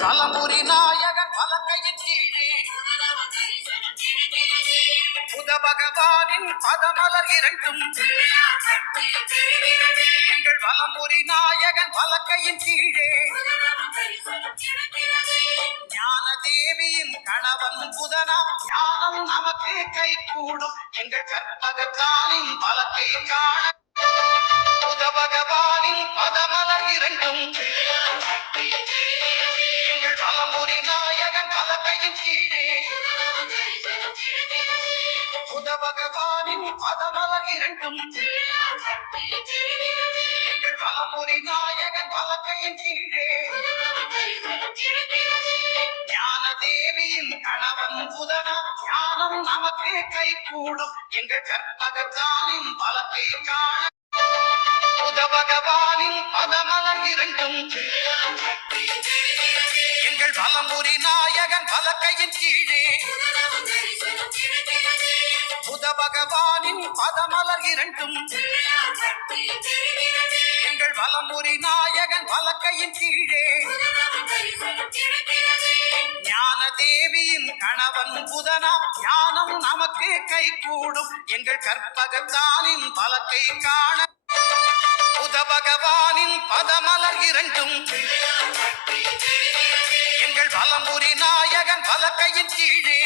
எங்கள் வலம்புரி நாயகன் வலக்கையின் கீழே புத பகவானின் பதமலர் இரண்டும் எங்கள் வலம்புரி நாயகன் வலக்கையின் கீழே ஞான தேவியின் கணவன் புதனா ஞானம் நமக்கு கை கூடும் எங்கள் கற்பகத்தானின் வலக்கை காண புத பகவானின் பதமலர் இரண்டும் எங்கள் வலம்புரி நாயகன் வலக்கையின் கீழே புத பகவானின் பதமலர் இரண்டும் எங்கள் வலம்புரி நாயகன் வலக்கையின் கீழே ஞான தேவியின் கணவன் புதனா ஞானம் நமக்கு கை கூடும் எங்கள் கற்பகத்தானின் பலத்தை காண புத பகவானின் பதமலர் இரண்டும் எங்கள் வலம்புரி நாயகன் வலக்கையின் கீழே புத பகவானின் பதமலர் இரண்டும் எங்கள் வலம்புரி நாயகன் வலக்கையின் கீழே ஞான தேவியின் கணவன் புதனா ஞானம் நமக்கு கை கூடும் எங்கள் கற்பகத்தானின் பலத்தை காண புத பகவானின் பதமலர் இரண்டும் எங்கள் வலம்புரி நாயகன் வலக்கையின் கீழே